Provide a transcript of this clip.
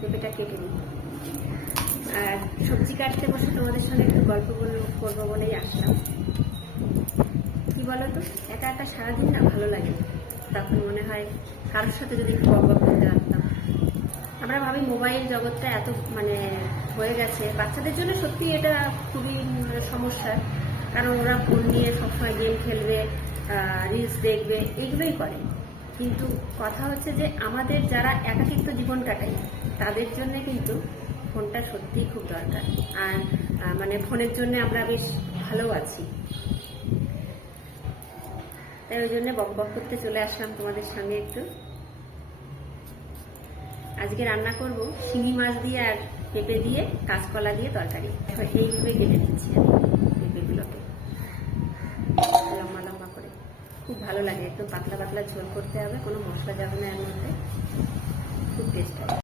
পেঁপেটা কেটে নিই। আর সবজি কাটতে বসে তোমাদের সঙ্গে একটু গল্প করবো বলেই আসলাম। কি বলো তো, একা একা সারাদিন না ভালো লাগে, তখন মনে হয় কারোর সাথে যদি একটু গল্প করতে পারতাম। আমরা ভাবি মোবাইল জগৎটা এত হয়ে গেছে, বাচ্চাদের জন্য সত্যি এটা খুবই সমস্যা, কারণ ওরা ফোন নিয়ে সবসময় গেম খেলবে, রিলস দেখবে, এইগুলোই করে। কিন্তু কথা হচ্ছে যে আমাদের যারা একাকিত্ব জীবন কাটাই তাদের জন্য কিন্তু ফোনটা সত্যিই খুব দরকার। আর ফোনের জন্য আমরা বেশ ভালো আছি, তাই ওই জন্য বক বক করতে চলে আসলাম তোমাদের সঙ্গে একটু। আজকে রান্না করব শিঙি মাছ দিয়ে আর পেঁপে দিয়ে কাঁচকলা দিয়ে তরকারি। এইভাবে কেটে নিচ্ছি আমি পেঁপেগুলোকে লম্বা লম্বা করে। খুব ভালো লাগে, একটু পাতলা পাতলা ঝোল করতে হবে, কোনো মশলা যাবে না এর মধ্যে, খুব টেস্ট হবে।